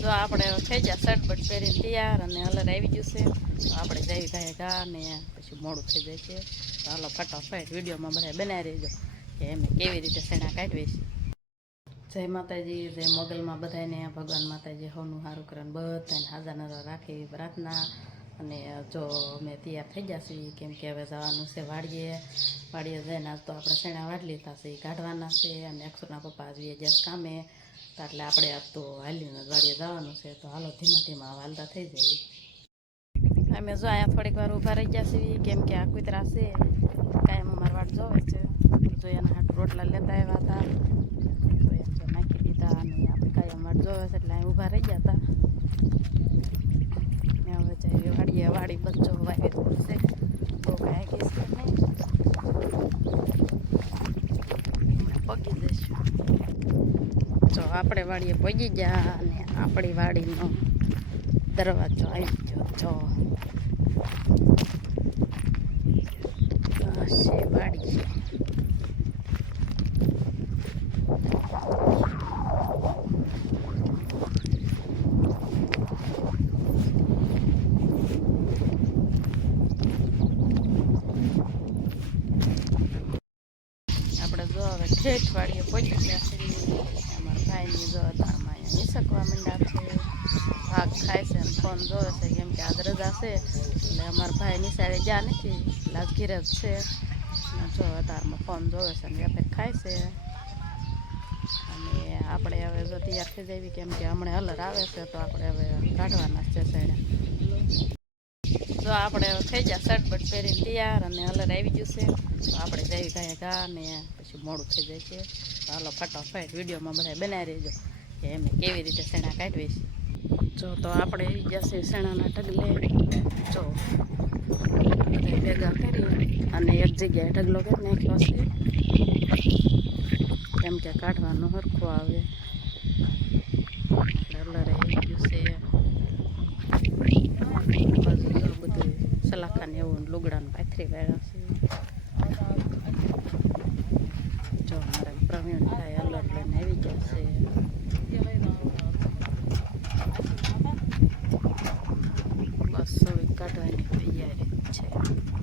જો આપણે થઈ ગયા શર્ટ બટ પહેરીને તૈયાર અને હલર આવી ગયું છે. તો આપણે જઈ ભાઈ ગા ને પછી મોડું થઈ જાય છે. તો હાલો ફટાફટ વિડીયોમાં બધા બનાવી રહેજો કે એમને કેવી રીતે સેણા કાઢવી છે. જય માતાજી, જય મોગલમાં બધાને ભગવાન માતાજી હોનું સારું કરે બધાને હાજર નજર રાખી પ્રાર્થના. અને જો અમે તૈયાર થઈ ગયા છીએ, કેમ કે હવે જવાનું છે વાડીએ. વાડીએ જઈને આજ તો આપણે શેણા વાડી લીધા છે કાઢવાના છે. અને અક્ષરના પપ્પા આવીએ જ્યાં કામે. તો એટલે આપણે આજ તો હાલીને ગાડીએ જવાનું છે, તો હાલો ધીમા ધીમા હાલતા થઈ જાય. અમે જો અહીંયા થોડીક વાર ઊભા રહી ગયા છીએ, કેમ કે આ કૂતરા છે કાયમ અમારા વાટ જોવે છે. તો એના હાટ રોટલા લેતા આવ્યા હતા. તો એમ જો નાખી દીધા અને આપણે કાયમ વાટ જોવે છે એટલે અહીં ઊભા રહી ગયા હતા. હવે જઈએ વાડીએ વાડી બચ્ચો વાવી છે બહુ કાંઈ કહીશ કે નહીં પગી જઈશું જો આપણે વાડીએ પગી ગયા અને આપણી વાડીનો દરવાજો આવી ગયો. છો છે આપણે જો હવે ઠેઠ વાડીએ પહોંચી ગયા છીએ અમારા ભાઈની જો તારમાં અહીંયા નિસકવા માંડ્યા છે ખાય છે ફોન જોવે છે કેમ કે આગળ રજા છે એટલે અમારા ભાઈ સાઈડે જ્યાં નથી. એટલે ઘીરે જ છે જો તારમાં ફોન જોવે છે અને વેપાર ખાય છે. અને આપણે હવે જો તૈયાર થઈ જઈએ કેમ કે હમણાં હલર આવે છે, તો આપણે હવે કાઢવાના છે સાઈડે. જો આપણે થઈ ગયા શર્ટ બટ પહેરીને તૈયાર અને હલર આવી ગયું છે. તો આપણે જઈ ગયા ગા ને પછી મોડું થઈ જાય છે. તો હાલો ફટાફટ વિડીયોમાં બધા બનાવી રહેજો કે એમને કેવી રીતે શેણા કાઢવી છે. જો તો આપણે આવી છે શેણાના ઢગલે. જો ભેગા કરી અને એક જગ્યાએ ઢગલો કરી નાખ્યો છે કેમ કે કાઢવાનું હરખું આવે. કલર આવી ગયું બાજુ બધું સલાખાને એવું લુગડાને પાથરી વાળ્યા છે જો મારા પ્રવીણ ભાઈ અલર લઈને આવી ગયા છે બસ તૈયારી છે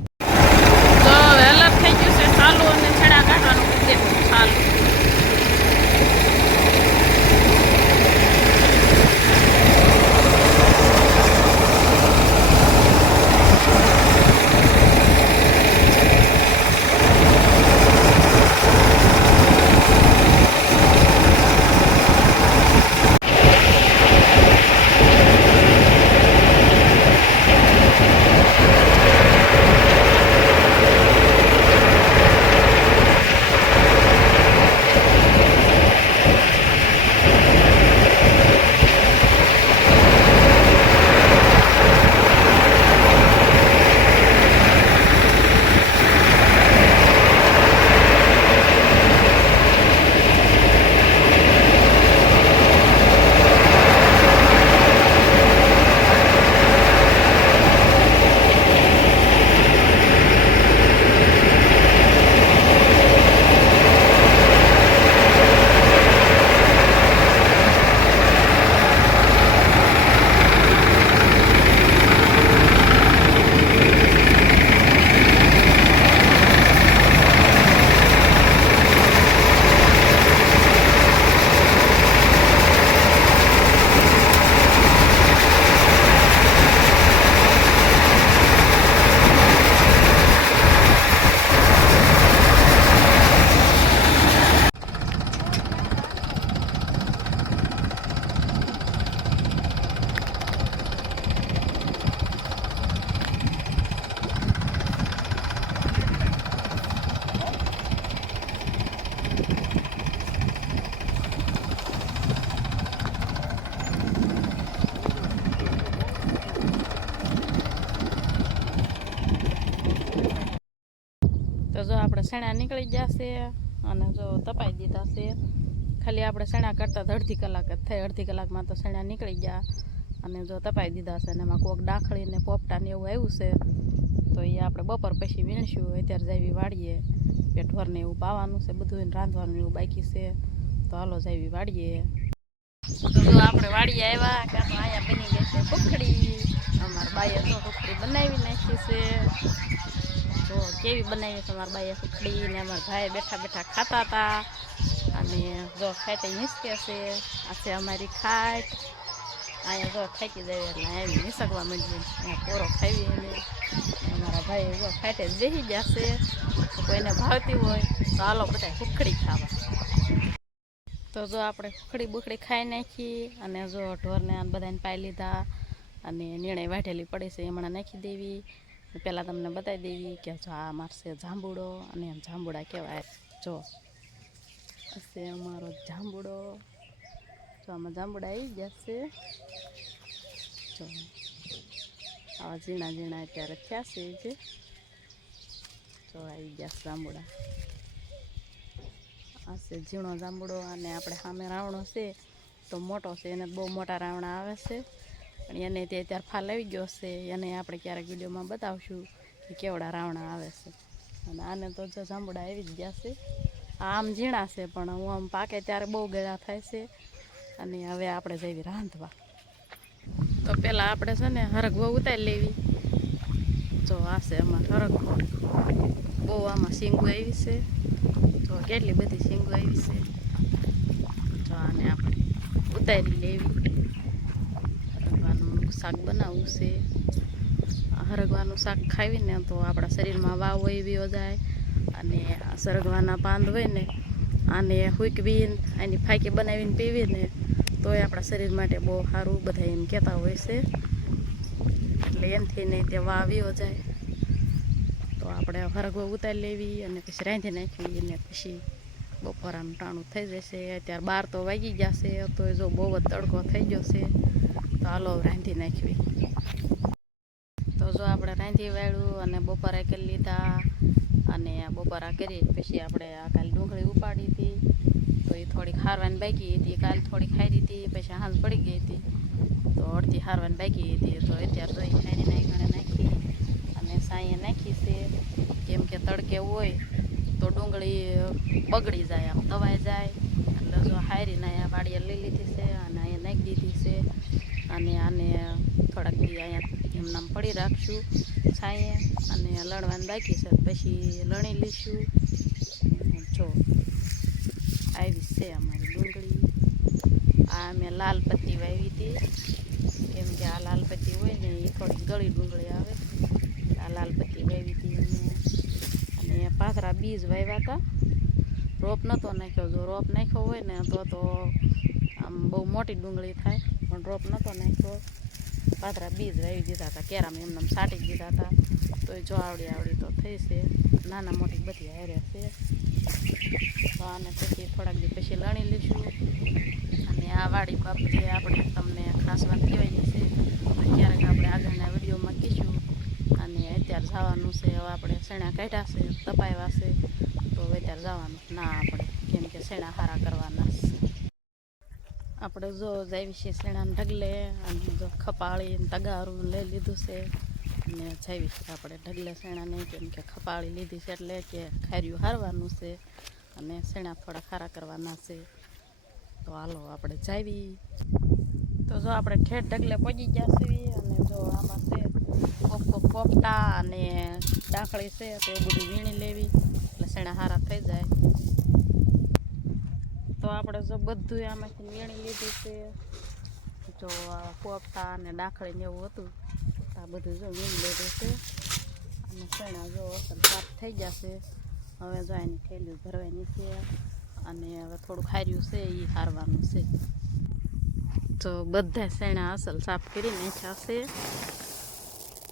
આપણે શેણા નીકળી છે અને જો તપાઈ દીધા છે. ખાલી આપણે શેણા કરતા તો અડધી કલાક જ થઈ અડધી કલાકમાં તો શેણા નીકળી ગયા. અને જો તપાઈ દીધા છે અને એમાં કોક ડાખળીને પોપટા ને એવું આવ્યું છે, તો એ આપણે બપોર પછી વીણશું. અત્યારે જાવી વાળીએ પેઠોરને એવું પાવાનું છે, બધું રાંધવાનું એવું બાકી છે. તો હાલો જાવી વાળીએ તો આપણે વાડીએ આવ્યા કાં તો અહીંયા બની ગઈ છે કુખડી અમારા બાઈએ તો કુખડી બનાવી નાખી છે. કેવી બનાવી છે મારા બાઈએ સુખડી ને અમારા ભાઈ બેઠા બેઠા ખાતા હતા. અને જો ખાટે હિંચકે છે. આ છે અમારી ખાટ. અહીંયા જો થાકી જાય એટલે આવી નિસકવા માંડીએ. અહીંયા પોરો ખાવી એને અમારા ભાઈ જો ખાટે બેસી જશે કોઈને ભાવતી હોય તો હાલો બધા સુખડી ખાવા. તો જો આપણે ખુખડી બુખડી ખાઈ નાખી અને જો ઢોરને બધાને પાઈ લીધા. અને નિર્ણય વાઢેલી પડી છે હમણાં નાખી દેવી. પહેલાં તમને બતાવી દેવી કે જો આ મારશે જાંબુડો અને એમ જાંબુડા કહેવાય. જો, હશે અમારો જાંબુડો. જો આમાં જાંબુડા આવી ગયા છે. જો, આવા ઝીણા ઝીણા અત્યારે થયા છે જે. જો આવી ગયા છે જાંબુડા. આ છે ઝીણો જાંબુડો અને આપણે સામે રાવણો છે. તો મોટો છે, એને બહુ મોટા રાવણા આવે છે. પણ એને તે અત્યારે ફાલ આવી ગયો છે. એને આપણે ક્યારેક વિડીયોમાં બતાવશું કે કેવડા રાવણા આવે છે. અને આને તો જો જાંબુડા આવી જ ગયા છે. આમ ઝીણા છે, પણ હું આમ પાકે ત્યારે બહુ ગળા થાય છે. અને હવે આપણે જઈએ રાંધવા. તો પહેલાં આપણે છે ને હરગવો ઉતારી લેવી. જો આ છે અમારે હરગવો બહુ આમાં શીંગું આવી છે. જો કેટલી બધી શીંગો આવી છે. જો આને આપણે ઉતારી લેવી. શાક બનાવવું છે. હરગવાનું શાક ખાવીને તો આપણા શરીરમાં વાવ હોય એવી જાય અને સરગવાના પાંદ હોય ને, આને હુકવી આની ફાંકી બનાવીને પીવીને તોય આપણા શરીર માટે બહુ સારું બધા એમ કહેતા હોય છે. એટલે એમથી નહીં તે વાવ્યો જાય. તો આપણે હરગવો ઉતારી લેવી અને પછી રાંધી નાખવી અને પછી બપોરાનું ટાણું થઈ જશે. અત્યારે બાર તો વાગી જશે તો જો બહુ જ તડકો થઈ ગયો છે. તો હાલો રાંધી નાખવી. તો જો આપણે રાંધી વાળ્યું અને બપોરે કરી લીધા અને બપોરા કરી પછી આપણે આ કાલે ડુંગળી ઉપાડી હતી. તો એ થોડીક હારવાની બાકી હતી. કાલે થોડી ખાઈ દીધી પછી હાંસ પડી ગઈ હતી. તો અડધી હારવાની બાકી હતી. તો અત્યારે તો એ ખાઈને નાખી નાખી. અને સાંયે નાખી છે. કેમ કે તડકે હોય તો ડુંગળી બગડી જાય, આમ દવાઈ જાય. એટલે જો હારીને અહીંયા વાડીએ લઈ લીધી છે અને અહીંયા નાખી દીધી છે. અને આને થોડાક દી અહીંયા એમનામ પડી રાખશું છાંયે અને લણવાનું બાકી છે. પછી લણી લઈશું. જો, આવી છે અમારી ડુંગળી. આ અમે લાલ પત્તી વાવી હતી. કેમ કે આ લાલ પત્તી હોય ને, એ થોડી ગળી ડુંગળી આવે. આ લાલ પત્તી વાવી હતી અને પાથરા બીજ વાવ્યા હતા. રોપ નહોતો નાખ્યો. જો રોપ નાખ્યો હોય ને, તો તો આમ બહુ મોટી ડુંગળી થાય. પણ ડ્રોપ નહોતો નાખ્યો. પાથરા બીજ વાવી દીધા હતા, કેરામાં એમને સાટી દીધા હતા. તો જો આવડી આવડી તો થઈ છે નાના મોટી બધી હાર્યા છે. તો આને પછી થોડાક દી પછી લણી લઈશું. અને આ વાડી બાબતે આપણે તમને ખાસ વાત કહેવાય છે. ક્યારેક આપણે આગળના વિડીયોમાં કહીશું. અને અત્યારે જવાનું છે, હવે આપણે શેણા કાઢ્યા છે તપાવ્યા છે. તો અત્યારે જવાનું. ના, આપણે કેમ કે શેણા હારા કરવાના છે. આપણે જો જાવી છે શેણાને ઢગલે અને જો ખપાળી તગારું લઈ લીધું છે. અને જાવી આપણે ઢગલે શેણાને કેમ કે ખપાળી લીધી છે એટલે કે ખાર્યું હારવાનું છે અને શેણા થોડા ખારા કરવાના છે. તો હાલો આપણે જાવી. તો જો આપણે ઠેઠ ઢગલે પહોંચી ગયા છીએ અને જો આમાં છે કોક કોક પોપટા અને ડાકળી છે, તો એ બધું વીણી લેવી. એટલે શેણા હારા થઈ જાય. તો આપણે જો બધું આમાંથી વીણી લીધું છે. જો આ પોપટા અને ડાખળી ને એવું હતું તો આ બધું જો વીણી લીધું છે. અને શેણા જો અસર સાફ થઈ જશે. હવે જો એની થેલી ભરવાની છે અને હવે થોડું ખાર્યું છે એ હારવાનું છે. તો બધા શેણા અસલ સાફ કરી નાખ્યા છે.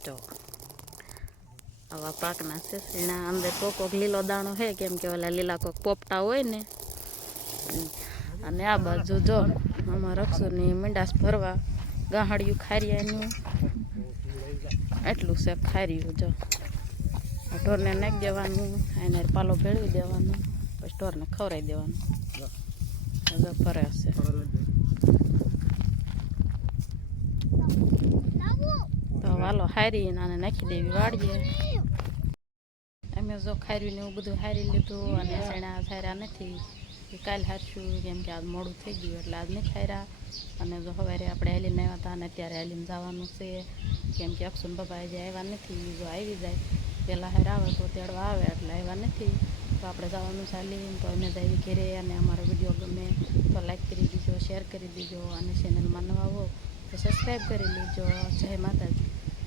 તો આવા પાકના છે. શેણા અંદર કોક કોક લીલો દાણો છે, કેમ કે ઓલા લીલા કોક પોપટા હોય ને અને આ બાજુ જો આમાં રક્ષોની મીંડાસ ભરવા ગાહડિયું ખારિયાનું એટલું છે ખાર્યું, જો. ઢોરને નાખી દેવાનું એને પાલો ભેળવી દેવાનો, પછી ઢોરને ખવડાવી દેવાનું. જો ફરે છે તો વાલો હારી આને નાખી દેવી વાળીએ. અમે જો ખાર્યું ને એવું બધું હારી લીધું અને સેણા સાર્યા નથી. કે કાલ હારશું, કેમ કે આજ મોડું થઈ ગયું એટલે આજ નહીં ખાયરા અને જો સવારે આપણે હેલીને આવ્યા હતા અને અત્યારે હેલીને જવાનું છે. કેમ કે અક્ષુન બાબા જે આવ્યા નથી. જો આવી જાય, પહેલાં હેર આવે તો તેડવા આવે, એટલે આવ્યા નથી. તો આપણે જવાનું ચાલી તો અમે જઈ ઘેરે અને અમારો વીડિયો ગમે તો લાઈક કરી દીજો શેર કરી દીજો અને ચેનલમાં નવા હો તો સબસ્ક્રાઈબ કરી લેજો. જય માતાજી.